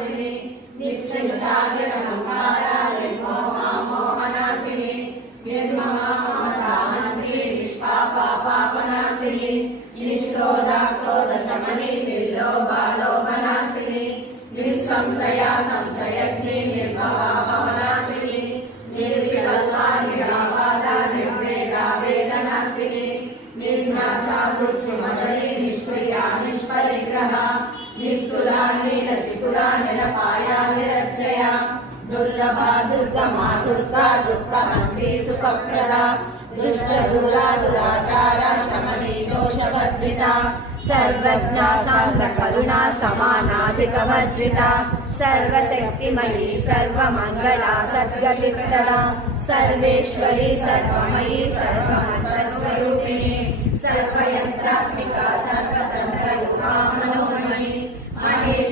विलासिनी निश्चिन्तागिरमंकारा निर्मोहामोहनाशिनी निर्ममा ममता मंत्री निष्पापापापनाशिनी निष्क्रोधाक्रोधशमनी निर्लोभालोभनाशिनी निस्संशया संशयज्ञी निर्भवा भवनाशिनी निर्विकल्पा निराबाधा निर्वेदा वेदनाशिनी निर्नाशा मृत्युमदनी निष्क्रिया निष्परिग्रहा निस्तुला नीलचिकुरा निरपाया निरज्जया दुर्लभा दुर्गमा दुर्गा दुःखहन्त्री सुखप्रदा दुष्टदूरा दुराचारा शमनी दोषवर्जिता सर्वज्ञा सान्द्रकरुणा समानाधिकवर्जिता सर्वशक्तिमयी सर्वमङ्गला सद्गतिप्रदा सर्वेश्वरी सर्वमयी सर्वमन्त्रस्वरूपिणी सर्वयन्त्रात्मिका सर्वतन्त्ररूपा मनोन्मनी महेश